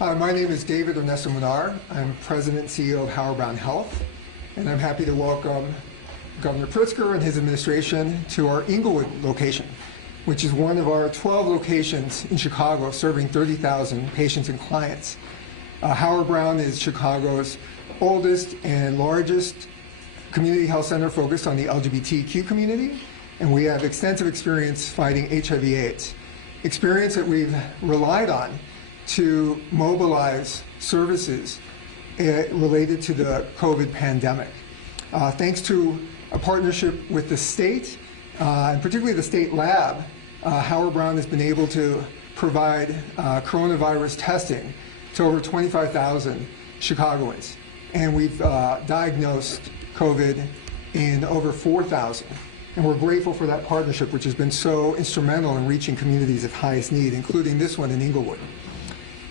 Hi, my name is David Ernesto Munar. I'm President and CEO of Howard Brown Health, and I'm happy to welcome Governor Pritzker and his administration to our Englewood location, which is one of our 12 locations in Chicago serving 30,000 patients and clients. Howard Brown is Chicago's oldest and largest community health center focused on the LGBTQ community, and we have extensive experience fighting HIV/AIDS, experience that we've relied on to mobilize services related to the COVID pandemic. Thanks to a partnership with the state, and particularly the state lab, Howard Brown has been able to provide coronavirus testing to over 25,000 Chicagoans. And we've diagnosed COVID in over 4,000. And we're grateful for that partnership, which has been so instrumental in reaching communities of highest need, including this one in Englewood.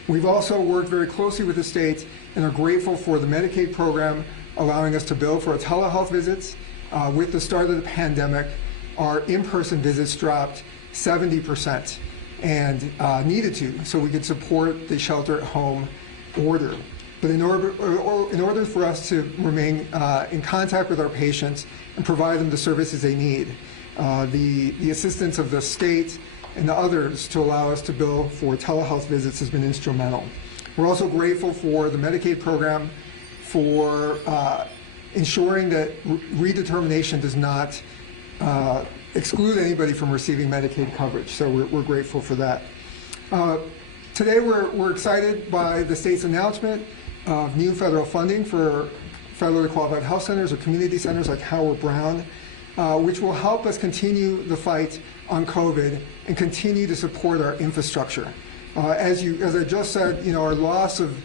We've also worked very closely with the state and are grateful for the Medicaid program allowing us to bill for our telehealth visits. With the start of the pandemic, our in-person visits dropped 70% and needed to, so we could support the shelter-at-home order. But in order for us to remain in contact with our patients and provide them the services they need, the assistance of the state and the others to allow us to bill for telehealth visits has been instrumental. We're also grateful for the Medicaid program for ensuring that redetermination does not exclude anybody from receiving Medicaid coverage. So we're grateful for that. Today we're excited by the state's announcement of new federal funding for federally qualified health centers or community centers like Howard Brown, which will help us continue the fight on COVID and continue to support our infrastructure. As I just said, our loss of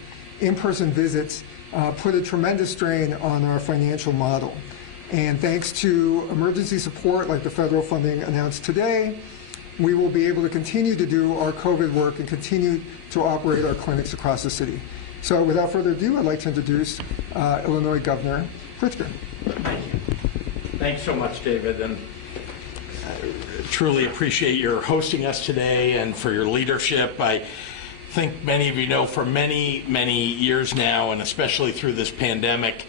in-person visits put a tremendous strain on our financial model. And thanks to emergency support like the federal funding announced today, we will be able to continue to do our COVID work and continue to operate our clinics across the city. So without further ado, I'd like to introduce Illinois Governor Pritzker. Thank you. Thanks so much, David, and I truly appreciate your hosting us today and for your leadership. I think many of you know for many, many years now, and especially through this pandemic,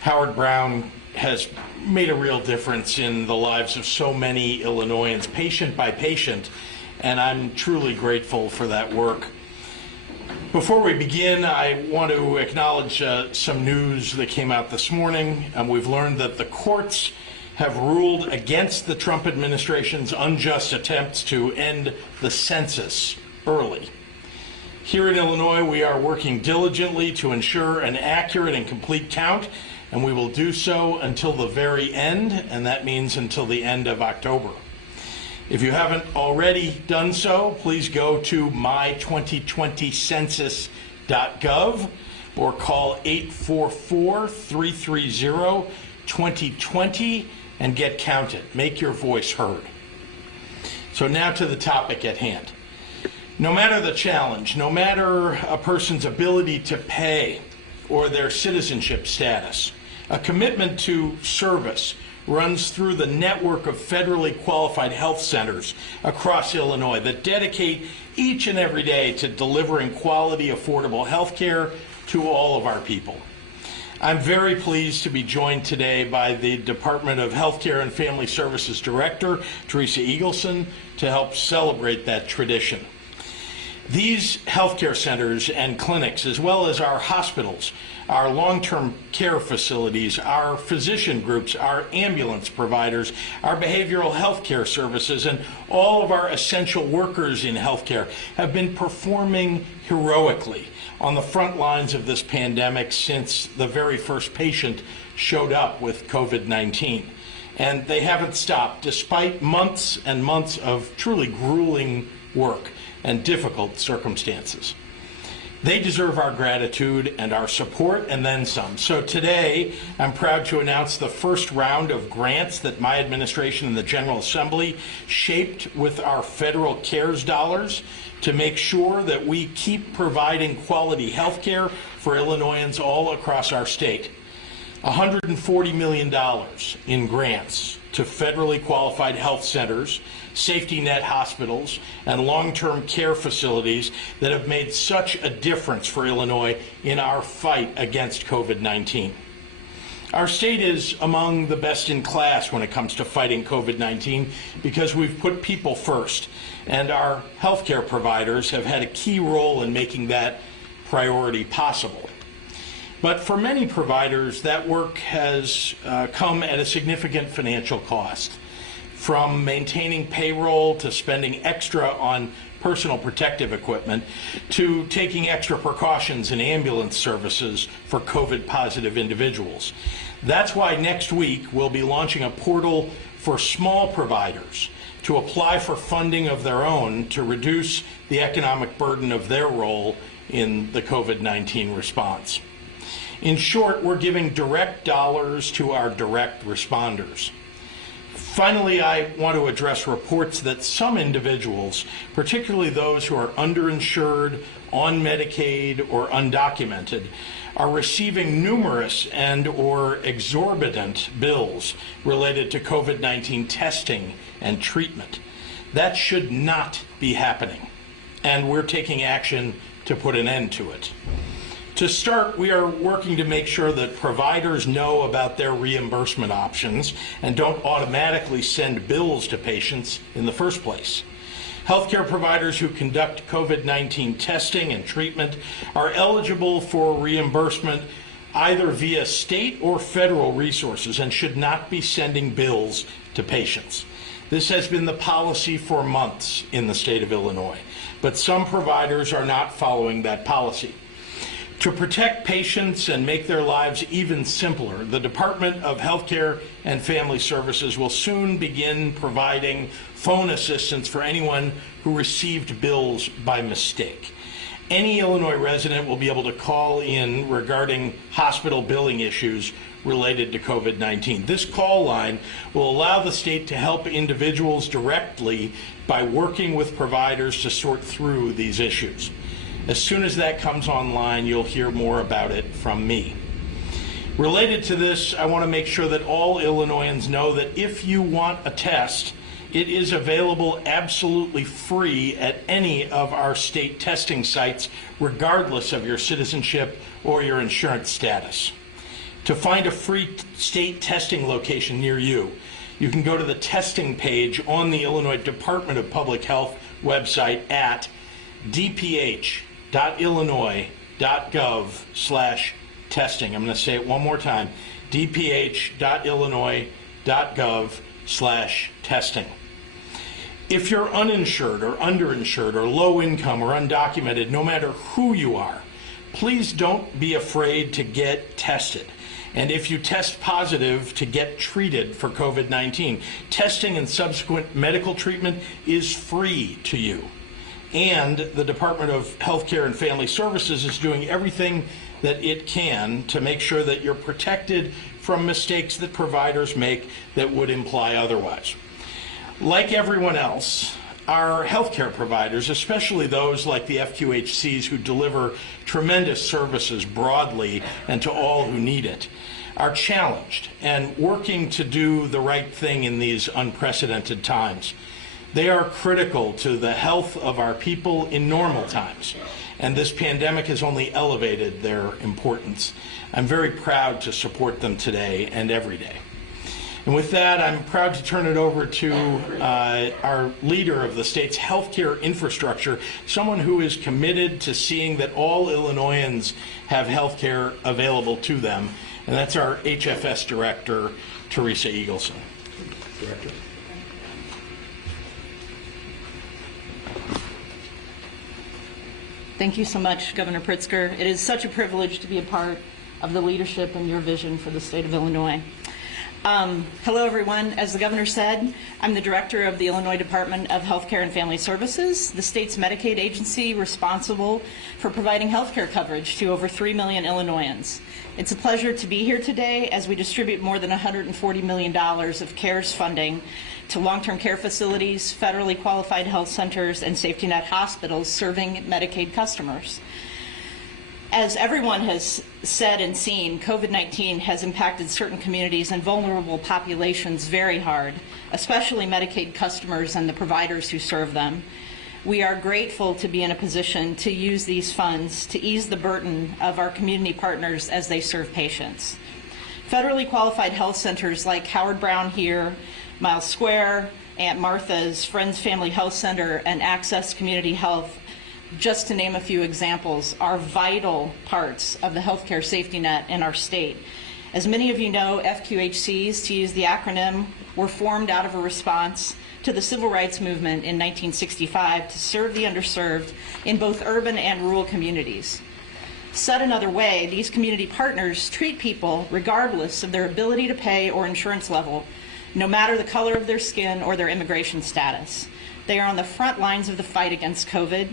Howard Brown has made a real difference in the lives of so many Illinoisans, patient by patient, and I'm truly grateful for that work. Before we begin, I want to acknowledge some news that came out this morning. We've learned that the courts have ruled against the Trump administration's unjust attempts to end the census early. Here in Illinois, we are working diligently to ensure an accurate and complete count, and we will do so until the very end, and that means until the end of October. If you haven't already done so, please go to my2020census.gov or call 844-330-2020 and get counted. Make your voice heard. So now to the topic at hand. No matter the challenge, no matter a person's ability to pay or their citizenship status, a commitment to service runs through the network of federally qualified health centers across Illinois that dedicate each and every day to delivering quality, affordable health care to all of our people. I'm very pleased to be joined today by the Department of Healthcare and Family Services Director, Teresa Eagleson, to help celebrate that tradition. These healthcare centers and clinics, as well as our hospitals, our long-term care facilities, our physician groups, our ambulance providers, our behavioral health care services, and all of our essential workers in healthcare have been performing heroically on the front lines of this pandemic since the very first patient showed up with COVID-19. And they haven't stopped despite months and months of truly grueling work and difficult circumstances. They deserve our gratitude and our support and then some. So today, I'm proud to announce the first round of grants that my administration and the General Assembly shaped with our federal CARES dollars to make sure that we keep providing quality health care for Illinoisans all across our state. $140 million in grants to federally qualified health centers, safety net hospitals, and long-term care facilities that have made such a difference for Illinois in our fight against COVID-19. Our state is among the best in class when it comes to fighting COVID-19 because we've put people first, and our healthcare providers have had a key role in making that priority possible. But for many providers, that work has come at a significant financial cost, from maintaining payroll to spending extra on personal protective equipment to taking extra precautions in ambulance services for COVID-positive individuals. That's why next week we'll be launching a portal for small providers to apply for funding of their own to reduce the economic burden of their role in the COVID-19 response. In short, we're giving direct dollars to our direct responders. Finally, I want to address reports that some individuals, particularly those who are underinsured, on Medicaid, or undocumented, are receiving numerous and/or exorbitant bills related to COVID-19 testing and treatment. That should not be happening, and we're taking action to put an end to it. To start, we are working to make sure that providers know about their reimbursement options and don't automatically send bills to patients in the first place. Healthcare providers who conduct COVID-19 testing and treatment are eligible for reimbursement either via state or federal resources and should not be sending bills to patients. This has been the policy for months in the state of Illinois, but some providers are not following that policy. To protect patients and make their lives even simpler, the Department of Healthcare and Family Services will soon begin providing phone assistance for anyone who received bills by mistake. Any Illinois resident will be able to call in regarding hospital billing issues related to COVID-19. This call line will allow the state to help individuals directly by working with providers to sort through these issues. As soon as that comes online, you'll hear more about it from me. Related to this, I want to make sure that all Illinoisans know that if you want a test, it is available absolutely free at any of our state testing sites, regardless of your citizenship or your insurance status. To find a free state testing location near you, you can go to the testing page on the Illinois Department of Public Health website at dph.illinois.gov/testing. I'm going to say it one more time, dph.illinois.gov/testing. If you're uninsured or underinsured or low income or undocumented, no matter who you are, please don't be afraid to get tested. And if you test positive, to get treated for COVID-19. Testing and subsequent medical treatment is free to you. And the Department of Healthcare and Family Services is doing everything that it can to make sure that you're protected from mistakes that providers make that would imply otherwise. Like everyone else, our healthcare providers, especially those like the FQHCs who deliver tremendous services broadly and to all who need it, are challenged and working to do the right thing in these unprecedented times. They are critical to the health of our people in normal times, and this pandemic has only elevated their importance. I'm very proud to support them today and every day. And with that, I'm proud to turn it over to our leader of the state's healthcare infrastructure, someone who is committed to seeing that all Illinoisans have healthcare available to them, and that's our HFS Director, Teresa Eagleson. Director. Thank you so much, Governor Pritzker. It is such a privilege to be a part of the leadership and your vision for the state of Illinois. Hello, everyone. As the governor said, I'm the director of the Illinois Department of Healthcare and Family Services, the state's Medicaid agency responsible for providing healthcare coverage to over 3 million Illinoisans. It's a pleasure to be here today as we distribute more than $140 million of CARES funding to long-term care facilities, federally qualified health centers, and safety net hospitals serving Medicaid customers. As everyone has said and seen, COVID-19 has impacted certain communities and vulnerable populations very hard, especially Medicaid customers and the providers who serve them. We are grateful to be in a position to use these funds to ease the burden of our community partners as they serve patients. Federally qualified health centers like Howard Brown here, Miles Square, Aunt Martha's, Friends Family Health Center, and Access Community Health, just to name a few examples, are vital parts of the healthcare safety net in our state. As many of you know, FQHCs, to use the acronym, were formed out of a response to the civil rights movement in 1965 to serve the underserved in both urban and rural communities. Said another way, these community partners treat people regardless of their ability to pay or insurance level, no matter the color of their skin or their immigration status. They are on the front lines of the fight against COVID,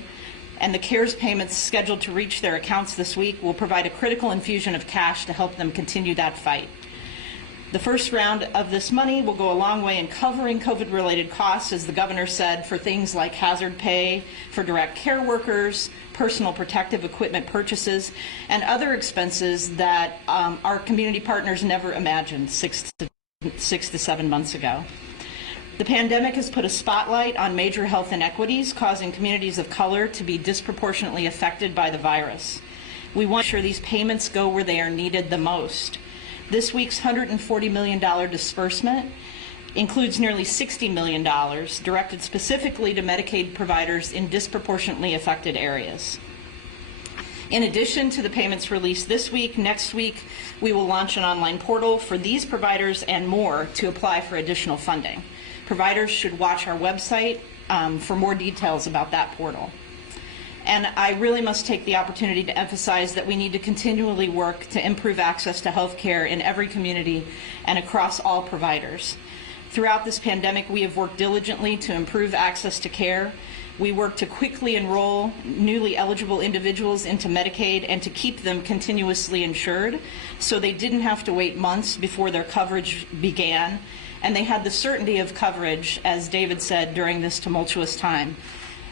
and the CARES payments scheduled to reach their accounts this week will provide a critical infusion of cash to help them continue that fight. The first round of this money will go a long way in covering COVID-related costs, as the governor said, for things like hazard pay for direct care workers, personal protective equipment purchases, and other expenses that our community partners never imagined 6 to 7 months ago. The pandemic has put a spotlight on major health inequities, causing communities of color to be disproportionately affected by the virus. We want to ensure these payments go where they are needed the most. This week's $140 million disbursement includes nearly $60 million directed specifically to Medicaid providers in disproportionately affected areas. In addition to the payments released this week, next week we will launch an online portal for these providers and more to apply for additional funding. Providers should watch our website for more details about that portal. And I really must take the opportunity to emphasize that we need to continually work to improve access to health care in every community and across all providers. Throughout this pandemic, we have worked diligently to improve access to care. We worked to quickly enroll newly eligible individuals into Medicaid and to keep them continuously insured so they didn't have to wait months before their coverage began, and they had the certainty of coverage, as David said, during this tumultuous time.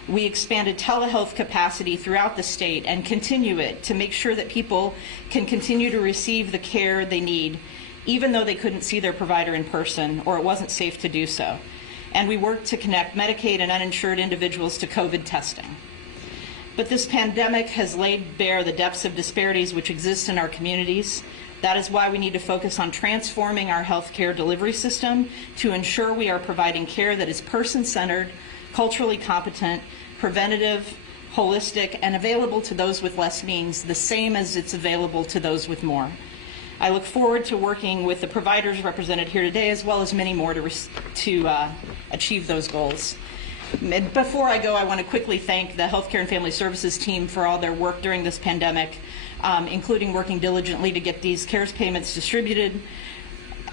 We expanded telehealth capacity throughout the state and continue it to make sure that people can continue to receive the care they need, even though they couldn't see their provider in person or it wasn't safe to do so. And we worked to connect Medicaid and uninsured individuals to COVID testing. But this pandemic has laid bare the depths of disparities which exist in our communities. That is why we need to focus on transforming our healthcare delivery system to ensure we are providing care that is person-centered, culturally competent, preventative, holistic, and available to those with less means, the same as it's available to those with more. I look forward to working with the providers represented here today, as well as many more to achieve those goals. Before I go, I want to quickly thank the Healthcare and Family Services team for all their work during this pandemic, including working diligently to get these CARES payments distributed.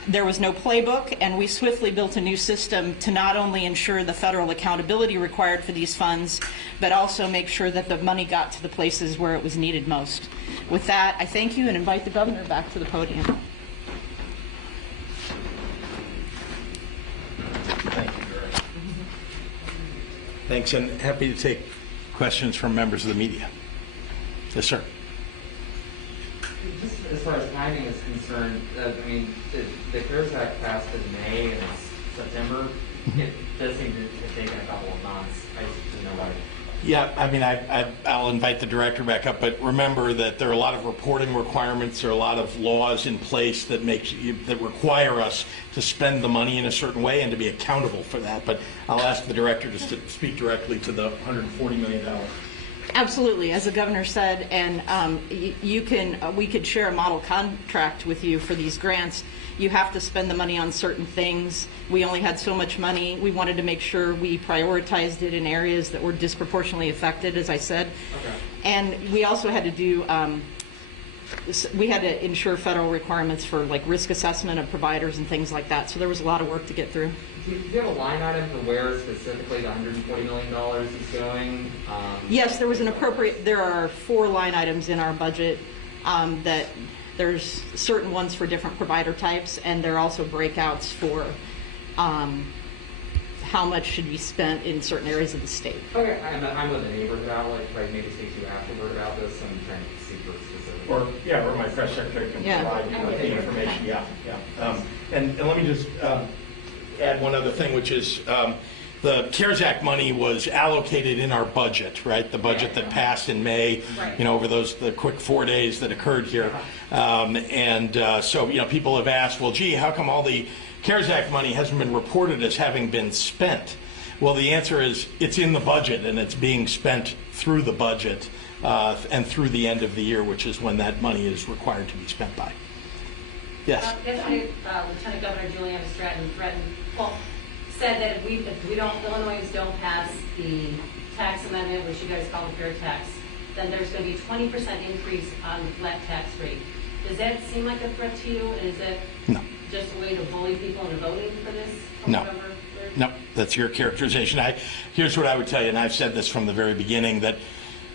There was no playbook, and we swiftly built a new system to not only ensure the federal accountability required for these funds, but also make sure that the money got to the places where it was needed most. With that, I thank you and invite the governor back to the podium. Thank you, Greg. Thanks, and happy to take questions from members of the media. Yes, sir. Just as far as timing is concerned, I mean, the CARES Act passed in May and it's September. It does seem to have taken a couple of months. I just didn't know why. Yeah, I mean, I'll invite the director back up, but remember that there are a lot of reporting requirements, there are a lot of laws in place that require us to spend the money in a certain way and to be accountable for that. But I'll ask the director just to speak directly to the $140 million. Absolutely, as the governor said, and we could share a model contract with you for these grants. You have to spend the money on certain things. We only had so much money. We wanted to make sure we prioritized it in areas that were disproportionately affected, as I said. Okay. And we also had to do, we had to ensure federal requirements for like risk assessment of providers and things like that. So there was a lot of work to get through. Do you have a line item for where specifically the $140 million is going? Yes, there was an appropriate, there are 4 line items in our budget that there's certain ones for different provider types, and there are also breakouts for how much should be spent in certain areas of the state. Okay, I'm with a neighborhood outlet, right, maybe speak to you afterward about this, I'm trying to see for specific. Or my press secretary can provide you with the information, yeah. And let me just add one other thing, which is the CARES Act money was allocated in our budget, right? The budget that passed in May, over the quick 4 days that occurred here. So, people have asked, well, gee, how come all the CARES Act money hasn't been reported as having been spent? Well, the answer is it's in the budget, and it's being spent through the budget and through the end of the year, which is when that money is required to be spent by. Yes? Yesterday, Lieutenant Governor Juliana Stratton said that if Illinoisans don't pass the tax amendment, which you guys call the fair tax, then there's going to be a 20% increase on the flat tax rate. Does that seem like a threat to you? And is it just a way to bully people into voting for this? November 3rd? No, that's your characterization. Here's what I would tell you, and I've said this from the very beginning, that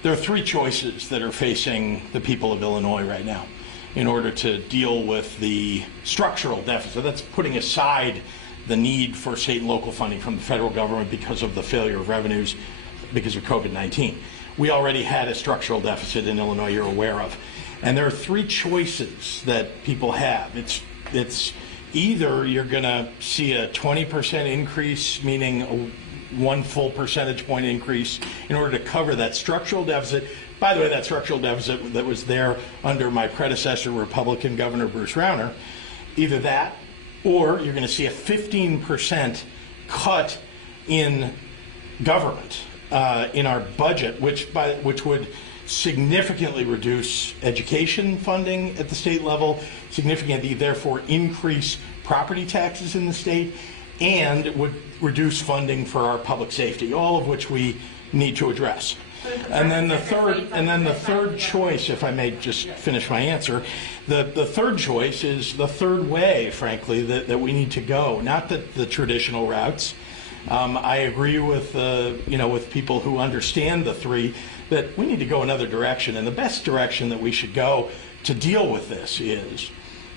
there are three choices that are facing the people of Illinois right now in order to deal with the structural deficit. That's putting aside the need for state and local funding from the federal government because of the failure of revenues because of COVID-19. We already had a structural deficit in Illinois you're aware of. And there are three choices that people have. It's either you're going to see a 20% increase, meaning a 1 full percentage point increase in order to cover that structural deficit. By the way, that structural deficit that was there under my predecessor, Republican Governor Bruce Rauner. Either that, or you're going to see a 15% cut in government, in our budget, which would significantly reduce education funding at the state level, significantly therefore increase property taxes in the state, and would reduce funding for our public safety, all of which we need to address. And then the third choice, if I may just finish my answer, the third choice is the third way, frankly, that we need to go, not the traditional routes. I agree with with people who understand the three, that we need to go another direction, and the best direction that we should go to deal with this is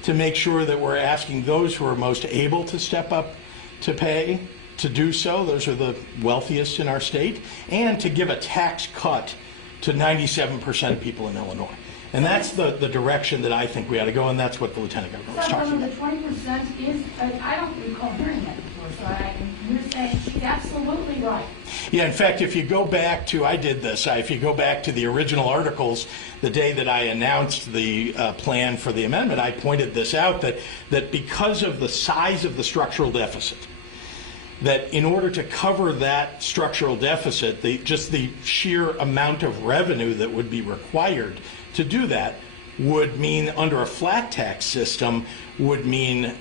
to make sure that we're asking those who are most able to step up to pay to do so. Those are the wealthiest in our state, and to give a tax cut to 97% of people in Illinois. And that's the direction that I think we ought to go, and that's what the Lieutenant Governor was talking about. The 20% is, I don't recall hearing that before, so you're saying she's absolutely right. Yeah, in fact, if you go back to, I did this, if you go back to the original articles, the day that I announced the plan for the amendment, I pointed this out, that because of the size of the structural deficit, that in order to cover that structural deficit, just the sheer amount of revenue that would be required to do that would mean, under a flat tax system, would mean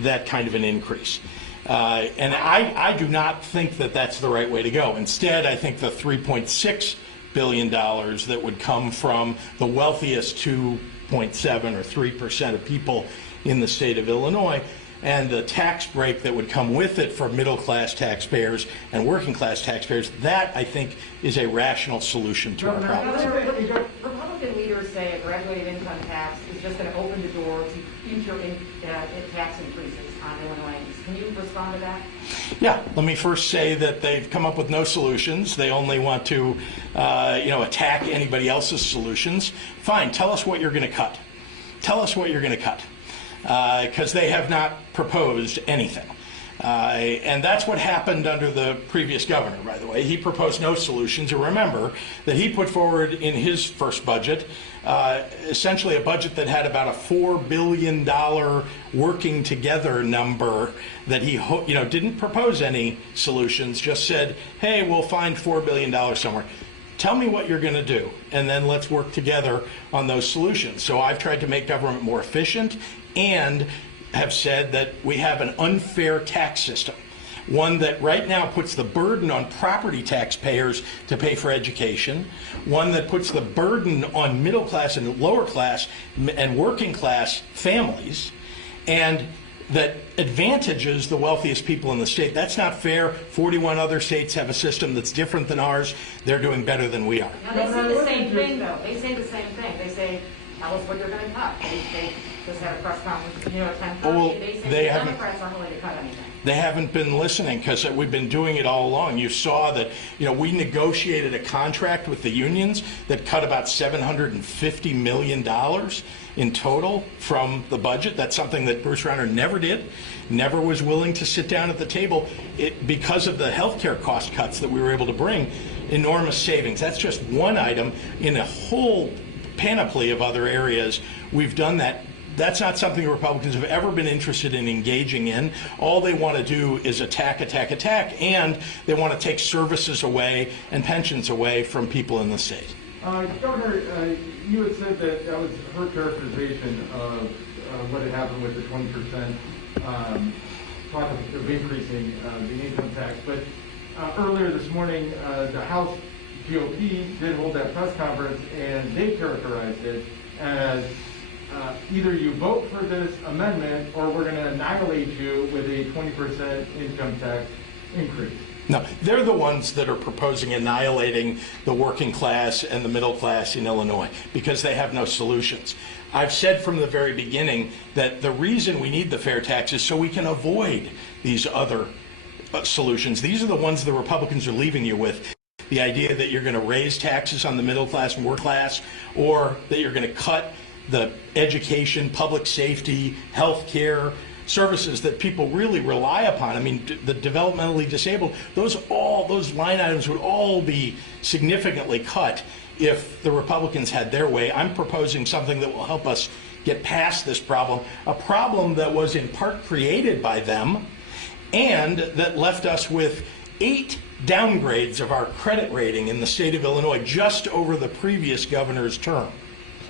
that kind of an increase. And I do not think that that's the right way to go. Instead, I think the $3.6 billion that would come from the wealthiest 2.7 or 3% of people in the state of Illinois, and the tax break that would come with it for middle-class taxpayers and working-class taxpayers, that, I think, is a rational solution to our problems. Republican leaders say a graduated income tax is just going to open the door to future tax increases on Illinoisans. Can you respond to that? Yeah, let me first say that they've come up with no solutions. They only want to, attack anybody else's solutions. Fine, tell us what you're going to cut. Tell us what you're going to cut. Because they have not proposed anything. And that's what happened under the previous governor, by the way. He proposed no solutions. And remember that he put forward in his first budget essentially a budget that had about a $4 billion working together number that he didn't propose any solutions, just said, hey, we'll find $4 billion somewhere. Tell me what you're going to do, and then let's work together on those solutions. So I've tried to make government more efficient and have said that we have an unfair tax system, one that right now puts the burden on property taxpayers to pay for education, one that puts the burden on middle class and lower class and working class families, and that advantages the wealthiest people in the state. That's not fair. 41 other states have a system that's different than ours. They're doing better than we are. Now, they say the same thing, though. They say the same thing. They say tell us what they're gonna cut. They just had a press conference, at 10:30, Oh, well, they say they the haven't- Democrats aren't willing to cut anything. They haven't been listening because we've been doing it all along. You saw that, we negotiated a contract with the unions that cut about $750 million in total from the budget. That's something that Bruce Rauner never did, never was willing to sit down at the table because of the healthcare cost cuts that we were able to bring, enormous savings. That's just one item in a whole panoply of other areas. We've done that. That's not something the Republicans have ever been interested in engaging in. All they want to do is attack, attack, attack, and they want to take services away and pensions away from people in the state. Governor, you had said that was her characterization of what had happened with the 20% talk of increasing the income tax. But earlier this morning, the House GOP did hold that press conference, and they characterized it as either you vote for this amendment or we're going to annihilate you with a 20% income tax increase. No, they're the ones that are proposing annihilating the working class and the middle class in Illinois because they have no solutions. I've said from the very beginning that the reason we need the fair tax is so we can avoid these other solutions. These are the ones the Republicans are leaving you with. The idea that you're going to raise taxes on the middle class and working class, or that you're going to cut the education, public safety, health care, services that people really rely upon. I mean, the developmentally disabled, those line items would all be significantly cut if the Republicans had their way. I'm proposing something that will help us get past this problem, a problem that was in part created by them and that left us with 8 downgrades of our credit rating in the state of Illinois just over the previous governor's term.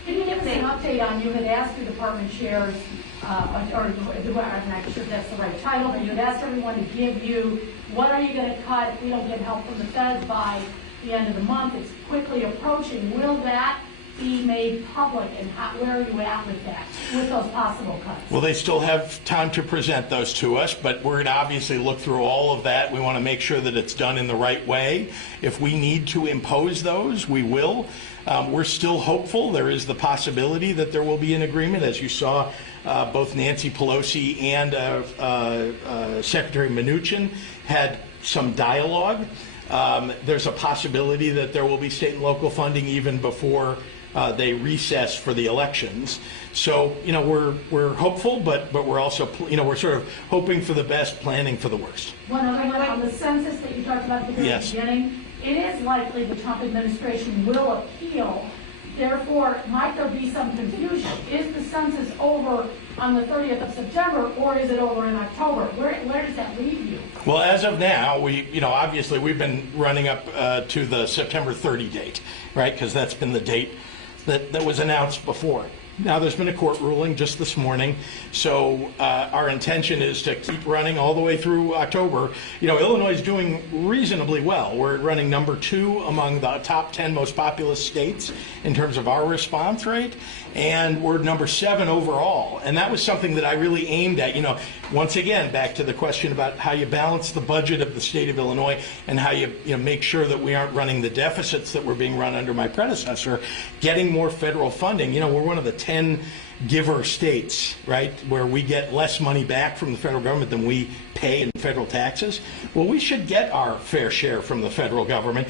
Can you give us an update on, you had asked your department chairs, I'm not sure if that's the right title, but you had asked everyone to give you, what are you going to cut if we don't get help from the feds by the end of the month? It's quickly approaching. Will that be made public, and where are you at with that, with those possible cuts? Well, they still have time to present those to us, but we're going to obviously look through all of that. We want to make sure that it's done in the right way. If we need to impose those, we will. We're still hopeful. There is the possibility that there will be an agreement. As you saw, both Nancy Pelosi and Secretary Mnuchin had some dialogue. There's a possibility that there will be state and local funding even before they recess for the elections. So, we're hopeful, but we're also, we're sort of hoping for the best, planning for the worst. One other one on the census that you talked about at the very Yes. beginning. It is likely the Trump administration will appeal. Therefore, might there be some confusion? Is the census over on the 30th of September, or is it over in October? Where does that leave you? Well, as of now, obviously we've been running up to the September 30 date, right? Because that's been the date that was announced before. Now, there's been a court ruling just this morning, so our intention is to keep running all the way through October. Illinois is doing reasonably well. We're running number 2 among the top 10 most populous states in terms of our response rate, and we're number 7 overall. And that was something that I really aimed at. Once again, back to the question about how you balance the budget of the state of Illinois and how you make sure that we aren't running the deficits that were being run under my predecessor, getting more federal funding. We're one of the 10 giver states, right, where we get less money back from the federal government than we pay in federal taxes. Well, we should get our fair share from the federal government.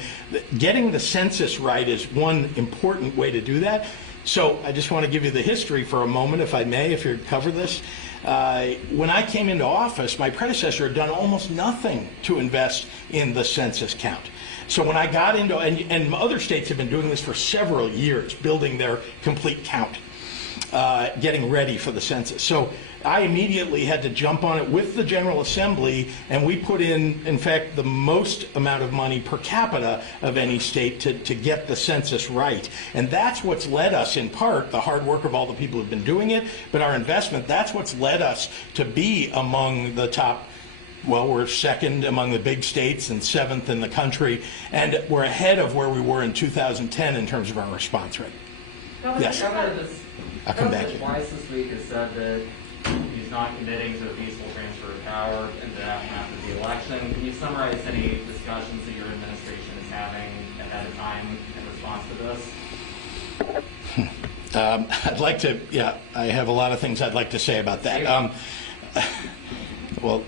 Getting the census right is one important way to do that. So I just want to give you the history for a moment, if I may, if you cover this. When I came into office, my predecessor had done almost nothing to invest in the census count. So when I got into, and other states have been doing this for several years, building their complete count, getting ready for the census. So I immediately had to jump on it with the General Assembly, and we put in fact, the most amount of money per capita of any state to get the census right. And that's what's led us, in part, the hard work of all the people who've been doing it, but our investment, that's what's led us to be among the top. Well, we're 2nd among the big states and 7th in the country, and we're ahead of where we were in 2010 in terms of our response rate. Yes. I'll come back. Weiss this week has said that he's not committing to a peaceful transfer of power and that after the election. Can you summarize any discussions that your administration is having ahead of time in response to this? I'd like to, yeah, I have a lot of things I'd like to say about that. Well,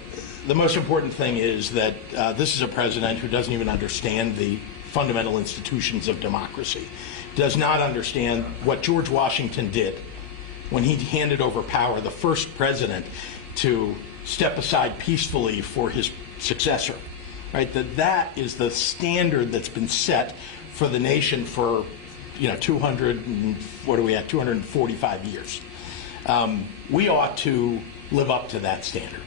the most important thing is that this is a president who doesn't even understand the fundamental institutions of democracy, does not understand what George Washington did when he handed over power, the first president to step aside peacefully for his successor, right? That is the standard that's been set for the nation for, 245 years. We ought to live up to that standard.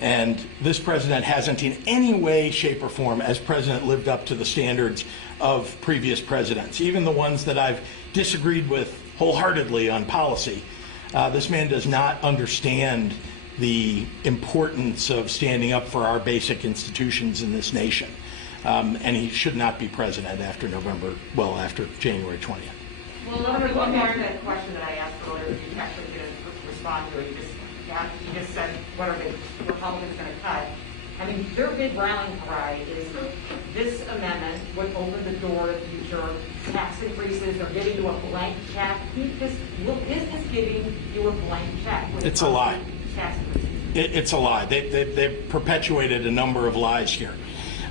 And this president hasn't in any way, shape, or form, as president, lived up to the standards of previous presidents, even the ones that I've disagreed with wholeheartedly on policy. This man does not understand the importance of standing up for our basic institutions in this nation. And he should not be president after after January 20th. Well, let me go back to that question that I asked earlier, if you actually didn't respond to it. You just said, what are the Republicans going to cut? I mean, their big rallying cry is this amendment would open the door to future tax increases or giving you a blank check. Is this giving you a blank check? It's a lie. Tax increases? It's a lie. They've perpetuated a number of lies here.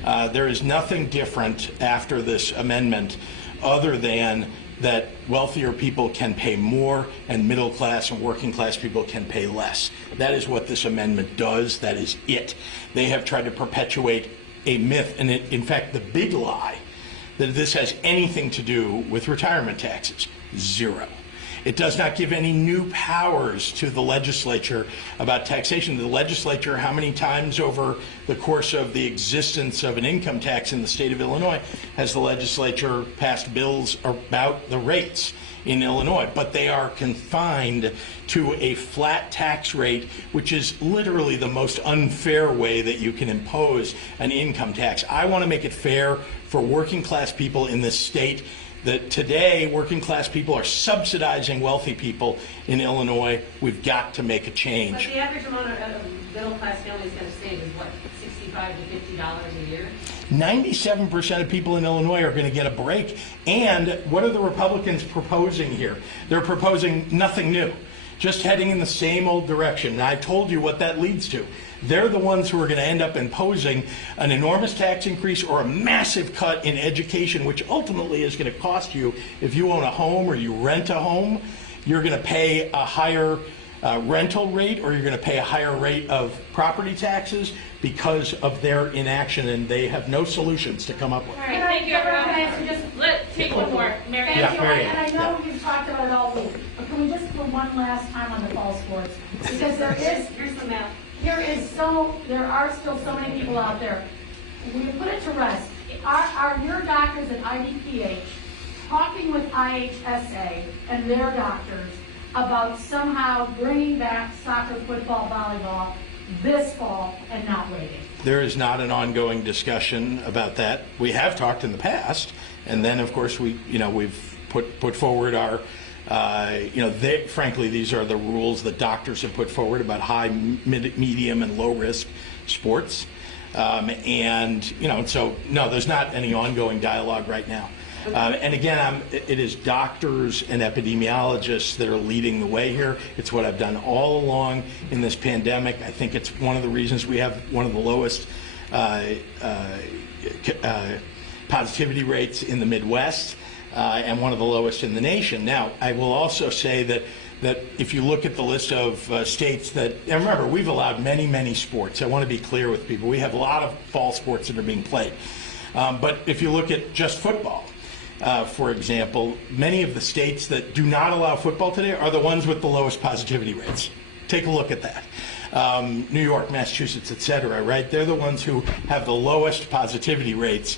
There is nothing different after this amendment other than that wealthier people can pay more and middle class and working class people can pay less. That is what this amendment does. That is it. They have tried to perpetuate a myth, and in fact, the big lie that this has anything to do with retirement taxes. Zero. It does not give any new powers to the legislature about taxation. The legislature, how many times over the course of the existence of an income tax in the state of Illinois has the legislature passed bills about the rates in Illinois? But they are confined to a flat tax rate, which is literally the most unfair way that you can impose an income tax. I want to make it fair for working class people in this state. That today working class people are subsidizing wealthy people in Illinois. We've got to make a change. But the average amount of middle class family is going to save is what, $65 to $50 a year? 97% of people in Illinois are going to get a break. And what are the Republicans proposing here? They're proposing nothing new, just heading in the same old direction. And I told you what that leads to. They're the ones who are going to end up imposing an enormous tax increase or a massive cut in education, which ultimately is going to cost you, if you own a home or you rent a home, you're going to pay a higher rental rate, or you're going to pay a higher rate of property taxes because of their inaction, and they have no solutions to come up with. All right, thank you, everyone. Let's take one more. Mary. Thank you. Mary. And I know we've talked about it all week, but can we just for one last time on the fall sports? Because Here's the map. there are still so many people out there. We put it to rest. Are your doctors at IDPH talking with IHSA and their doctors about somehow bringing back soccer, football, volleyball this fall and not waiting? There is not an ongoing discussion about that. We have talked in the past, and then of course we've put forward our frankly, these are the rules that doctors have put forward about high, medium, and low risk sports. So no, there's not any ongoing dialogue right now. And again, it is doctors and epidemiologists that are leading the way here. It's what I've done all along in this pandemic. I think it's one of the reasons we have one of the lowest positivity rates in the Midwest. And one of the lowest in the nation. Now, I will also say that if you look at the list of states that, and remember, we've allowed many, many sports. I want to be clear with people. We have a lot of fall sports that are being played. But if you look at just football, for example, many of the states that do not allow football today are the ones with the lowest positivity rates. Take a look at that. New York, Massachusetts, et cetera, right? They're the ones who have the lowest positivity rates.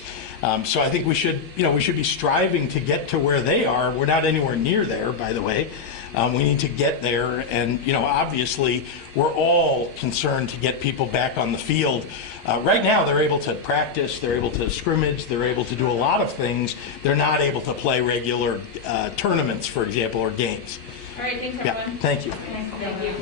So I think we should be striving to get to where they are. We're not anywhere near there, by the way. We need to get there, and obviously, we're all concerned to get people back on the field. Right now, they're able to practice, they're able to scrimmage, they're able to do a lot of things. They're not able to play regular tournaments, for example, or games. All right, thanks, Yeah, everyone. thank you. Thank you.